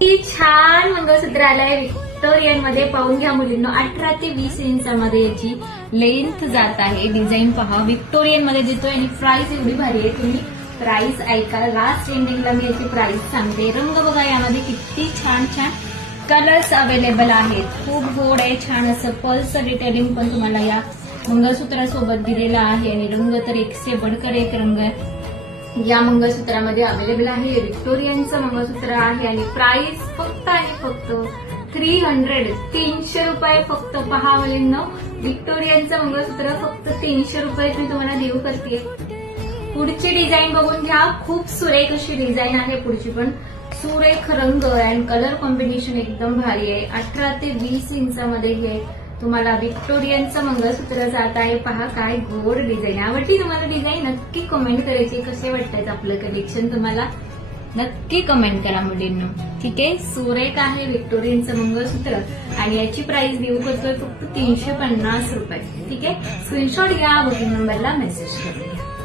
किती छान मंगळसूत्र आलंय विक्टोरियन मध्ये. पाहून घ्या मुलींनो, 18 ते 20 इंचामध्ये याची लेंथ जात आहे. डिझाईन पहा, विक्टोरियन मध्ये देतोय आणि प्राइस एवढी भारी आहे. तुम्ही प्राइस ऐका, लास्ट एंडिंगला मी याची प्राइस सांगते. रंग बघा, यामध्ये किती छान छान कलर्स अवेलेबल आहेत. खूप गोड आहे, छान असं पल्स डिटेलिंग पण तुम्हाला या मंगळसूत्रासोबत दिलेला आहे आणि रंग तर एक से बढ़कर एक रंग या मंगळसूत्रामध्ये अवेलेबल आहे. विक्टोरियनचं मंगळसूत्र आहे आणि प्राइस फक्त आणि फक्त 300 रुपये फक्त. पहा मुलींनो, विक्टोरियनचं मंगळसूत्र फक्त 300 रुपये मी तुम्हाला देऊ करते. पुढची डिझाईन बघून घ्या, खूप सुरेख अशी डिझाईन आहे. पुढची पण सुरेख रंग अँड कलर कॉम्बिनेशन एकदम भारी आहे. 18 ते 20 इंचामध्ये हे तुम्हाला विक्टोरियनचं मंगळसूत्र जात आहे. पहा काय गोड डिझाईन. आवडली तुम्हाला डिझाईन? नक्की कमेंट करायची. कसे वाटतायत आपलं कलेक्शन तुम्हाला नक्की कमेंट करा मुलींनो. ठीक आहे, सुरेख आहे विक्टोरियनचं मंगळसूत्र आणि याची प्राइस देऊ करतोय फक्त 350 रुपये. ठीक आहे, स्क्रीनशॉट घ्या, बुकिंग नंबरला मेसेज करून घ्या.